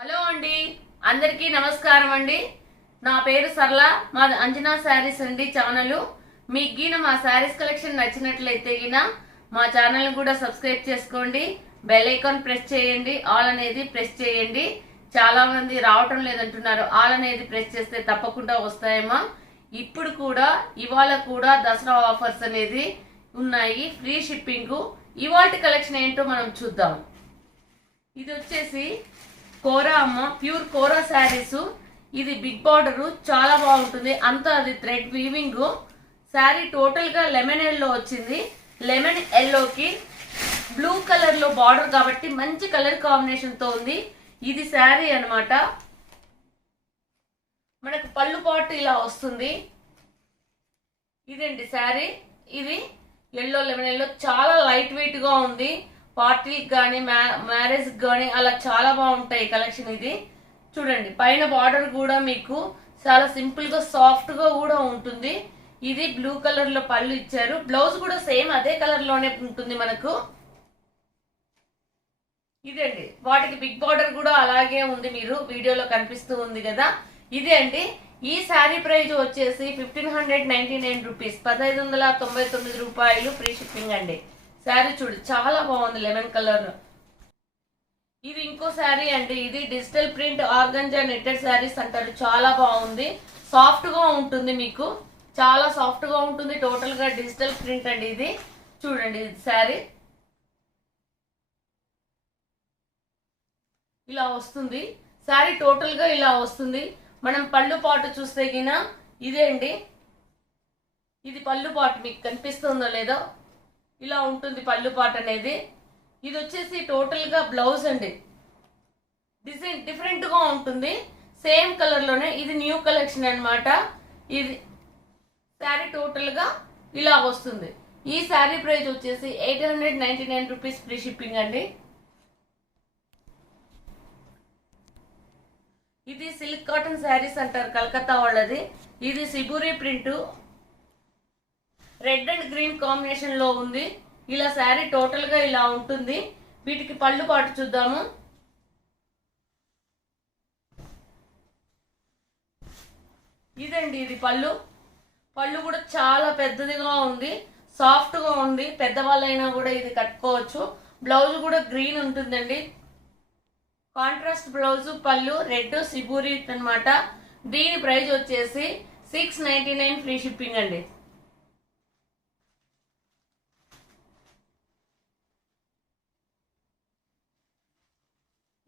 Hello అండి, అందరికీ నమస్కారం అండి. నా పేరు సరళ, మాది అంజనా శారీస్ అండి ఛానల్. మీకు గిన మా శారీస్ కలెక్షన్ నచ్చినట్లయితే గిన మా ఛానల్ కూడా సబ్స్క్రైబ్ చేసుకోండి, బెల్ ఐకాన్ ప్రెస్ చేయండి, ఆల్ అనేది ప్రెస్ చేయండి. చాలా మంది రావటం లేదంటున్నారు, ఆల్ అనేది ప్రెస్ చేస్తే తప్పకుండా వస్తాయమ్మా. ఇప్పుడు కూడా ఇవాళ కూడా దసరా ఆఫర్స్ అనేది ఉన్నాయి, ఫ్రీ షిప్పింగ్. ఇవాల్టి కలెక్షన్ ఏంటో మనం చూద్దాం. ఇది వచ్చేసి కోరా అమ్మ, ప్యూర్ కోరా శారీస్. ఇది బిగ్ బార్డర్, చాలా బాగుంటుంది. అంతా అది థ్రెడ్ వీవింగ్. శారీ టోటల్ గా లెమన్ ఎల్లో వచ్చింది. లెమన్ ఎల్లోకి బ్లూ కలర్ లో బార్డర్ కాబట్టి మంచి కలర్ కాంబినేషన్ తో ఉంది. ఇది శారీ అన్నమాట. మనకు పళ్ళు పాటు ఇలా వస్తుంది. ఇదండి శారీ. ఇది ఎల్లో, లెమన్ ఎల్లో, చాలా లైట్ వెయిట్ గా ఉంది. పార్టీకి కానీ మ్యారేజ్ కానీ అలా చాలా బాగుంటాయి కలెక్షన్. ఇది చూడండి, పైన బార్డర్ కూడా మీకు చాలా సింపుల్ గా సాఫ్ట్ గా కూడా ఉంటుంది. ఇది బ్లూ కలర్ లో పళ్ళు ఇచ్చారు. బ్లౌజ్ కూడా సేమ్ అదే కలర్ లోనే ఉంటుంది మనకు. ఇదండి, వాటికి బిగ్ బార్డర్ కూడా అలాగే ఉంది, మీరు వీడియోలో కనిపిస్తూ ఉంది కదా. ఇదే అండి. ఈ శారీ ప్రైస్ వచ్చేసి 1599 రూపీస్, 1599 రూపాయలు, ఫ్రీ షిప్పింగ్ అండి. శారీ చూడు, చాలా బాగుంది, లెమన్ కలర్. ఇది ఇంకో శారీ అండి. ఇది digital print organza netted saris అంటారు. చాలా బాగుంది, సాఫ్ట్ గా ఉంటుంది, మీకు చాలా సాఫ్ట్ గా ఉంటుంది. టోటల్ గా డిజిటల్ ప్రింట్ అండి. ఇది చూడండి, ఇది శారీ ఇలా వస్తుంది. శారీ టోటల్ గా ఇలా వస్తుంది. మనం పళ్ళు పాటు చూస్తే గిన ఇదే అండి. ఇది పళ్ళు పాటు మీకు కనిపిస్తుందో లేదో, ఇలా ఉంటుంది పళ్ళు పాట అనేది. ఇది వచ్చేసి టోటల్ గా బ్లౌజ్ అండి. డిజైన్ డిఫరెంట్ గా ఉంటుంది, సేమ్ కలర్ లోనే. ఇది న్యూ కలెక్షన్ అన్నమాట. ఇది శారీ టోటల్ గా ఇలా వస్తుంది. ఈ శారీ ప్రైస్ వచ్చేసి 899 రూపీస్, ఫ్రీ షిప్పింగ్ అండి. ఇది సిల్క్ కాటన్ శారీస్ అంటారు, కలకత్తా వాళ్ళది. ఇది shibori print, red and green combination లో ఉంది. ఇలా శారీ టోటల్ గా ఇలా ఉంటుంది. వీటికి పళ్ళు పాటు చూద్దాము. ఇదండి, ఇది పళ్ళు. పళ్ళు కూడా చాలా పెద్దదిగా ఉంది, సాఫ్ట్ గా ఉంది. పెద్దవాళ్ళైనా కూడా ఇది కట్టుకోవచ్చు. బ్లౌజ్ కూడా గ్రీన్ ఉంటుందండి, కాంట్రాస్ట్ బ్లౌజ్. పళ్ళు రెడ్ సిబూరి అన్నమాట. దీని ప్రైస్ వచ్చేసి 699, ఫ్రీ షిప్పింగ్ అండి.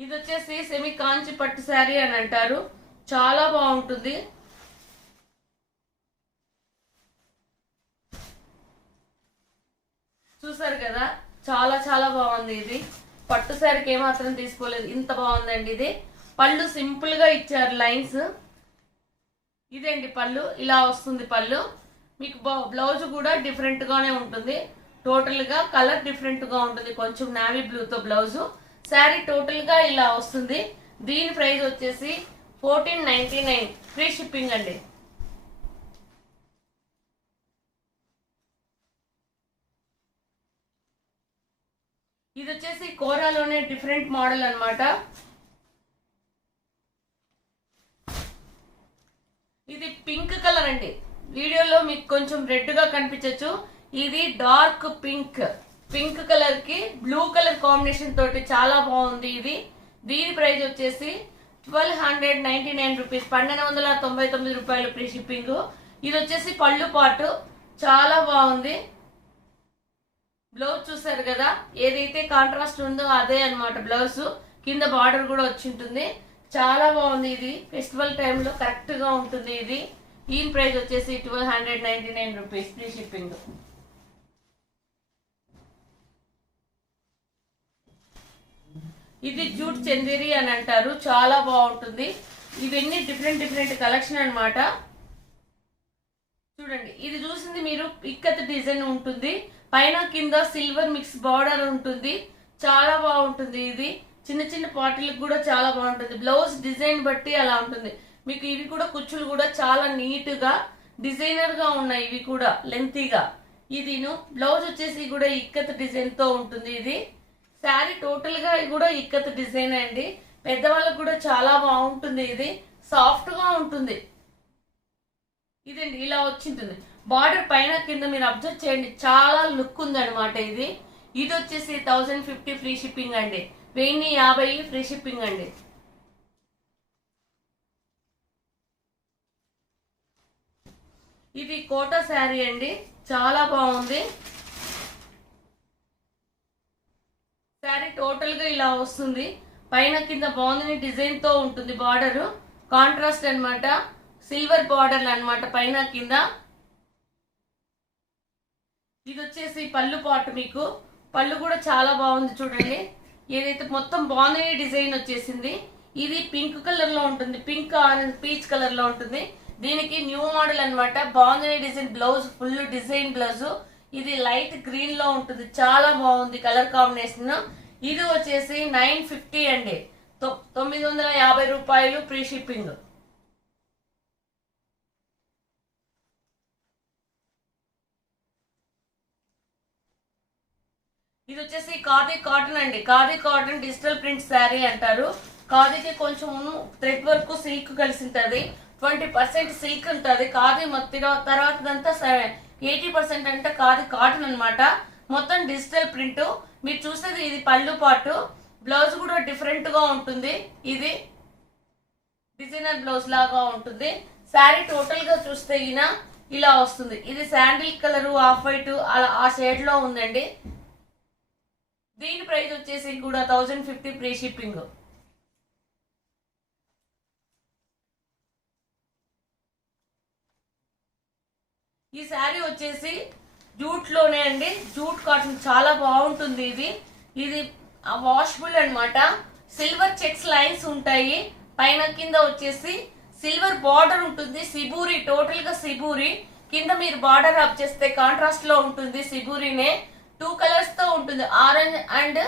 ఇది వచ్చేసి సెమీ కాంచి పట్టు శారీ అని అంటారు, చాలా బాగుంటుంది. చూసారు కదా, చాలా చాలా బాగుంది. ఇది పట్టు శారీకి ఏమాత్రం తీసుకోలేదు, ఇంత బాగుందండి. ఇది పళ్ళు సింపుల్ గా ఇచ్చారు, లైన్స్. ఇదేంటి పళ్ళు, ఇలా వస్తుంది పళ్ళు. మీకు బ్లౌజ్ కూడా డిఫరెంట్ గానే ఉంటుంది. టోటల్ గా కలర్ డిఫరెంట్ గా ఉంటుంది, కొంచెం నావీ బ్లూ తో బ్లౌజ్. శారీ టోటల్ గా ఇలా వస్తుంది. దీని ప్రైస్ వచ్చేసి 1499, ఫ్రీ షిప్పింగ్ అండి. ఇది వచ్చేసి కోరాలోనే డిఫరెంట్ మోడల్ అన్నమాట. ఇది పింక్ కలర్ అండి. వీడియోలో మీకు కొంచెం రెడ్ గా కనిపించచ్చు. ఇది డార్క్ పింక్, పింక్ కలర్ కి బ్లూ కలర్ కాంబినేషన్ తోటి చాలా బాగుంది. ఇది దీని ప్రైస్ వచ్చేసి 1299 రూపీస్, 1299 రూపాయలు, ఫ్రీ షిప్పింగ్. ఇది వచ్చేసి పళ్ళు పాటు, చాలా బాగుంది. బ్లౌజ్ చూసారు కదా, ఏదైతే కాంట్రాస్ట్ ఉందో అదే అన్నమాట బ్లౌజ్. కింద బార్డర్ కూడా వచ్చి ఉంటుంది, చాలా బాగుంది. ఇది ఫెస్టివల్ టైంలో కరెక్ట్ గా ఉంటుంది. ఇది దీని ప్రైస్ వచ్చేసి 1299 రూపీస్, ఫ్రీ షిప్పింగ్. ఇది జూట్ చందేరి అని అంటారు, చాలా బాగుంటుంది. ఇవన్నీ డిఫరెంట్ డిఫరెంట్ కలెక్షన్ అన్నమాట. చూడండి, ఇది చూసింది మీరు ఇక్కత్ డిజైన్ ఉంటుంది, పైన కింద సిల్వర్ మిక్స్ బార్డర్ ఉంటుంది, చాలా బాగుంటుంది. ఇది చిన్న చిన్న పార్టీలకు కూడా చాలా బాగుంటుంది. బ్లౌజ్ డిజైన్ బట్టి అలా ఉంటుంది మీకు. ఇవి కూడా కుచ్చులు కూడా చాలా నీట్ గా డిజైనర్ గా ఉన్నాయి, ఇవి కూడా లెంతీగా. ఇది బ్లౌజ్ వచ్చేసి కూడా ఇక్కత్ డిజైన్ తో ఉంటుంది. ఇది శారీ టోటల్ గా కూడా ఇక్కత్ డిజైన్ అండి. పెద్దవాళ్ళకు కూడా చాలా బాగుంటుంది. ఇది సాఫ్ట్ గా ఉంటుంది. ఇదండి ఇలా వచ్చింటుంది. బార్డర్ పైన కింద మీరు అబ్జర్వ్ చేయండి, చాలా లుక్ ఉంది అనమాట. ఇది వచ్చేసి 1050 ఫ్రీ షిప్పింగ్ అండి. 1050 ఫ్రీ షిప్పింగ్ అండి. ఇది కోటా శారీ అండి, చాలా బాగుంది. శారీ టోటల్ గా ఇలా వస్తుంది. పైన కింద బాగుంది డిజైన్ తో ఉంటుంది. బార్డర్ కాంట్రాస్ట్ అన్నమాట, సిల్వర్ బార్డర్ అన్నమాట పైన కింద. ఇది వచ్చేసి పళ్ళు పాటు. మీకు పళ్ళు కూడా చాలా బాగుంది చూడండి. ఏదైతే మొత్తం బాగుంది డిజైన్ వచ్చేసింది. ఇది పింక్ కలర్ లో ఉంటుంది, పింక్ ఆరెంజ్ పీచ్ కలర్ లో ఉంటుంది. దీనికి న్యూ మోడల్ అన్నమాట. బాగుంది design. Blouse full design blouse. ఇది లైట్ గ్రీన్ లో ఉంటుంది, చాలా బాగుంది కలర్ కాంబినేషన్. ఇది వచ్చేసి 950 అండి, 950 రూపాయలు ఫ్రీ షిప్పింగ్. ఇది వచ్చేసి ఖాదీ కాటన్ అండి. Khadi cotton digital print sari అంటారు. ఖాదీకి కొంచెం థ్రెడ్ వర్క్ సిల్క్ కలిసి ఉంటుంది. 20% సిల్క్ ఉంటుంది ఖాదీ. తర్వాతదంతా 80% అంటే ఖాదీ కాటన్ అన్నమాట. మొత్తం డిజిటల్ ప్రింట్. మీరు చూసేది ఇది పళ్ళు పాటు. బ్లౌజ్ కూడా డిఫరెంట్ గా ఉంటుంది. ఇది డిజైనర్ బ్లౌజ్ లాగా ఉంటుంది. శారీ టోటల్ గా చూస్తే ఇలా వస్తుంది. ఇది శాండిల్ కలర్, ఆఫ్ వైట్ అలా ఆ షేడ్ లో ఉందండి. దీని ప్రైస్ వచ్చేసి కూడా 1050 ఫ్రీ షిప్పింగ్. ఈ శారీ వచ్చేసి జూట్ లోనే అండి, జూట్ కాటన్, చాలా బాగుంటుంది. ఇది వాషబుల్ అన్నమాట. సిల్వర్ చెక్స్ లైన్స్ ఉంటాయి. పైన కింద వచ్చేసి సిల్వర్ బార్డర్ ఉంటుంది. సిబూరి, టోటల్ గా సిబూరి. కింద మీరు బార్డర్ అప్ చేస్తే కాంట్రాస్ట్ లో ఉంటుంది. సిబూరినే 2 కలర్స్ తో ఉంటుంది. ఆరెంజ్ అండ్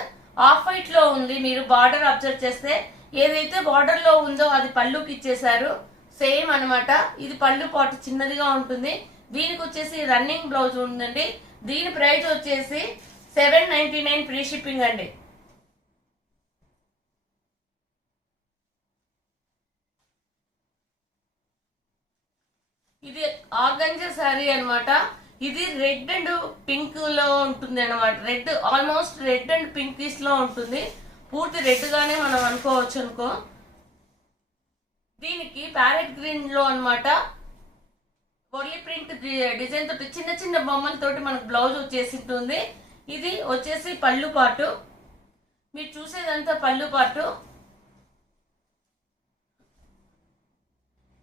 ఆఫ్ వైట్ లో ఉంది. మీరు బార్డర్ అబ్జర్వ్ చేస్తే ఏదైతే బార్డర్ లో ఉందో అది పళ్ళుకి ఇచ్చేసారు. సేమ్ అన్నమాట. ఇది పళ్ళు పాటు చిన్నదిగా ఉంటుంది. దీనికి వచ్చేసి రన్నింగ్ బ్లౌజ్ ఉందండి. దీని ప్రైస్ వచ్చేసి 799 ఫ్రీ షిప్పింగ్ అండి. ఇది ఆర్గంజా శారీ అన్నమాట. ఇది రెడ్ అండ్ పింక్ లో ఉంటుంది అన్నమాట. Red, almost red and pinkish లో ఉంటుంది. పూర్తి రెడ్ గానే మనం అనుకోవచ్చు. దీనికి ప్యారెట్ గ్రీన్ లో అన్నమాట. వర్లీ ప్రింట్ డిజైన్ తోటి చిన్న చిన్న బొమ్మలతోటి మనకు బ్లౌజ్ వచ్చేసి ఉంటుంది. ఇది వచ్చేసి పళ్ళు పాటు. మీరు చూసేదంతా పళ్ళు పాటు.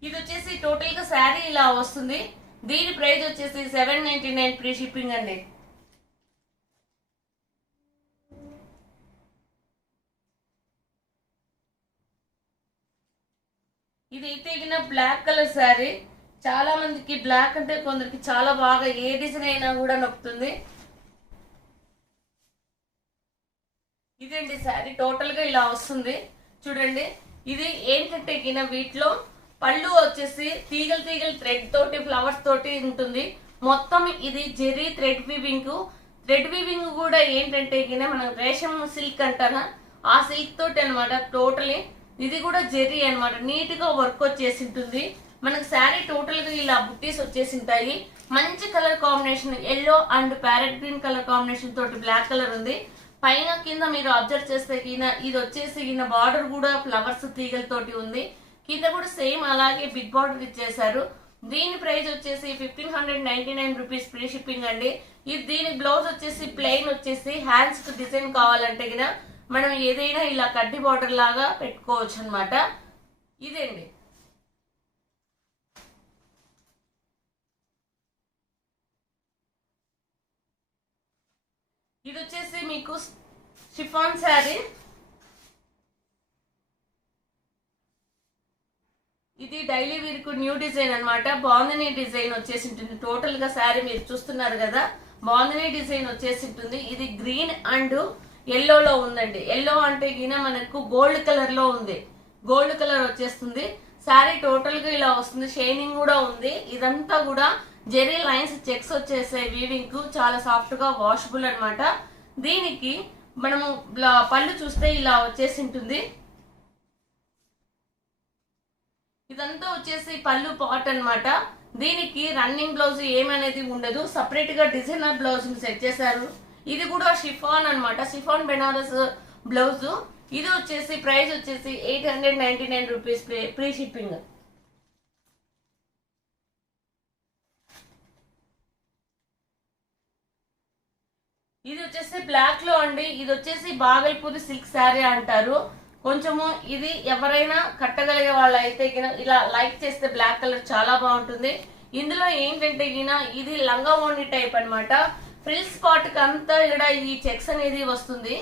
ఇది వచ్చేసి టోటల్ గా శారీ ఇలా వస్తుంది. దీని ప్రైస్ వచ్చేసి 799 ఫ్రీ షిప్పింగ్ అండి. ఇది అయితే బ్లాక్ కలర్ శారీ. చాలా మందికి బ్లాక్ అంటే కొందరికి చాలా బాగా, ఏ డిజైన్ అయినా కూడా నొక్కుతుంది. ఇదండి శారీ టోటల్ గా ఇలా వస్తుంది చూడండి. ఇది ఏంటంటే వీటిలో పళ్ళు వచ్చేసి తీగలు తీగలు థ్రెడ్ తోటి, ఫ్లవర్స్ తోటి ఉంటుంది. మొత్తం ఇది zari thread weaving. Thread weaving కూడా ఏంటంటే మనం రేషం సిల్క్ అంటారా, ఆ సిల్క్ తోటి అనమాట టోటలీ. ఇది కూడా జెరీ అనమాట. నీట్ గా వర్క్ వచ్చేసి ఉంటుంది. మనకు శారీ టోటల్ గా ఇలా బుట్టీస్ వచ్చేసి ఉంటాయి. మంచి colour combination, yellow and parrot green colour combination తోటి బ్లాక్ కలర్ ఉంది. పైన కింద మీరు అబ్జర్వ్ చేస్తే ఇది వచ్చేసి బార్డర్ కూడా ఫ్లవర్స్ తీగలతోటి ఉంది. కింద కూడా సేమ్ అలాగే బిగ్ బార్డర్ ఇచ్చేసారు. దీని ప్రైస్ వచ్చేసి 1599 రూపీస్ ఫ్రీ షిప్పింగ్ అండి. దీని బ్లౌజ్ వచ్చేసి ప్లెయిన్ వచ్చేసి హ్యాండ్స్ డిజైన్ కావాలంటే మనం ఏదైనా ఇలా కడ్డీ బార్డర్ లాగా పెట్టుకోవచ్చు అనమాట. ఇదండి. ఇది వచ్చేసి మీకు షిఫాన్ శారీ. ఇది డైలీ వీరికి న్యూ డిజైన్ అనమాట. బాందిని డిజైన్ వచ్చేసి ఉంటుంది. టోటల్ గా శారీ మీరు చూస్తున్నారు కదా, బాందిని డిజైన్ వచ్చేసి ఉంటుంది. ఇది గ్రీన్ అండ్ ఎల్లోలో ఉందండి. ఎల్లో అంటే మనకు గోల్డ్ కలర్ లో ఉంది. గోల్డ్ కలర్ వచ్చేస్తుంది. శారీ టోటల్ గా ఇలా వస్తుంది. షైనింగ్ కూడా ఉంది. ఇదంతా కూడా జెరీ లైన్స్ చెక్స్ వచ్చేసే వీవింగ్ కు చాలా సాఫ్ట్ గా వాషబుల్ అనమాట. దీనికి మనము పళ్ళు చూస్తే ఇలా వచ్చేసి ఉంటుంది. ఇదంతా వచ్చేసి పళ్ళు పార్ట్ అన్నమాట. దీనికి రన్నింగ్ బ్లౌజ్ ఏమనేది ఉండదు, సపరేట్ గా డిజైనర్ బ్లౌజ్ సెట్ చేశారు. ఇది కూడా షిఫాన్ అన్నమాట, షిఫాన్ బెనారస్ బ్లౌజ్. ఇది వచ్చేసి ప్రైస్ వచ్చేసి 899 రూపీస్ ప్రీ షిప్పింగ్. ఇది వచ్చేసి బ్లాక్ లో అండి. ఇది వచ్చేసి బాగల్పూరి సిల్క్ శారీ అంటారు. కొంచెము ఇది ఎవరైనా కట్టగలిగే వాళ్ళు అయితే ఇలా లైక్ చేస్తే బ్లాక్ కలర్ చాలా బాగుంటుంది. ఇందులో ఏంటంటే ఇది లంగా ఓణి టైప్ అన్నమాట. ఫ్రిల్స్ పార్ట్ కి అంతా ఇక్కడ ఈ చెక్స్ అనేది వస్తుంది.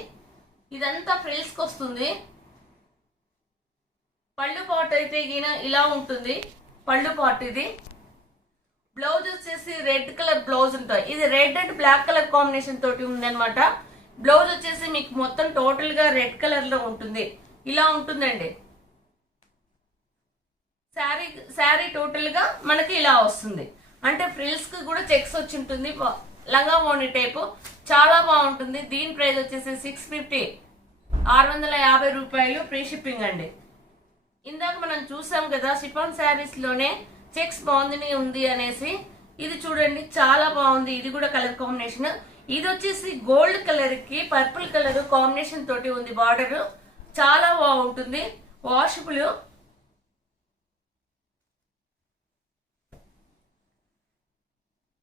ఇదంతా ఫ్రిల్స్ కి వస్తుంది. పళ్ళు పార్ట్ అయితే ఇలా ఉంటుంది పళ్ళు పార్ట్. ఇది బ్లౌజ్ వచ్చేసి రెడ్ కలర్ బ్లౌజ్ ఉంటుంది. ఇది red and black colour combination తోటి ఉంది అనమాట. బ్లౌజ్ వచ్చేసి మీకు మొత్తం టోటల్ గా రెడ్ కలర్ లో ఉంటుంది. ఇలా ఉంటుందండి శారీ టోటల్ గా మనకి ఇలా వస్తుంది. అంటే ఫ్రిల్స్ కి కూడా చెక్స్ వచ్చి ఉంటుంది. లంగా ఓణి టైపు చాలా బాగుంటుంది. దీని ప్రైస్ వచ్చేసి 650 650 రూపాయలు ప్రీ షిప్పింగ్ అండి. ఇందాక మనం చూసాం కదా షిఫాన్ శారీస్ లోనే చెక్స్ బాగుంది ఉంది అనేసి. ఇది చూడండి చాలా బాగుంది. ఇది కూడా కలర్ కాంబినేషన్. ఇది వచ్చేసి గోల్డ్ కలర్ కి పర్పుల్ కలర్ కాంబినేషన్ తోటి ఉంది బార్డర్. చాలా బాగుంటుంది, వాషబుల్.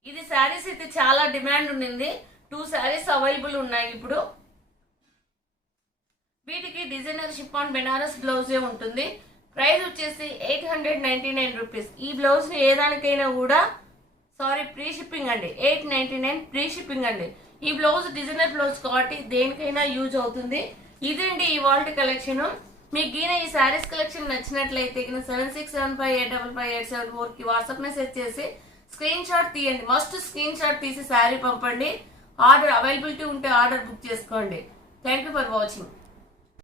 ఇది శారీస్ అయితే చాలా డిమాండ్ ఉండింది. 2 శారీస్ అవైలబుల్ ఉన్నాయి ఇప్పుడు. వీటికి డిజైనర్ షిఫాన్ బెనారస్ బ్లౌజే ఉంటుంది. ప్రైస్ వచ్చేసి 899 రూపీస్. ఈ బ్లౌజ్ ఏ దానికైనా కూడా ప్రీ షిప్పింగ్ అండి. 899 ప్రీ షిప్పింగ్ అండి. ఈ బ్లౌజ్ డిజైనర్ బ్లౌజ్ కాబట్టి దేనికైనా యూజ్ అవుతుంది. ఇదండి ఇవాల్టి కలెక్షన్. మీకు ఈ శారీస్ కలెక్షన్ నచ్చినట్లయితే 7675855874 కి వాట్సాప్ మెసేజ్ చేసి స్క్రీన్ షాట్ తీయండి. మస్ట్ స్క్రీన్ షాట్ తీసి శారీ పంపండి. ఆర్డర్ అవైలబిలిటీ ఉంటే ఆర్డర్ బుక్ చేసుకోండి. Thank you for watching.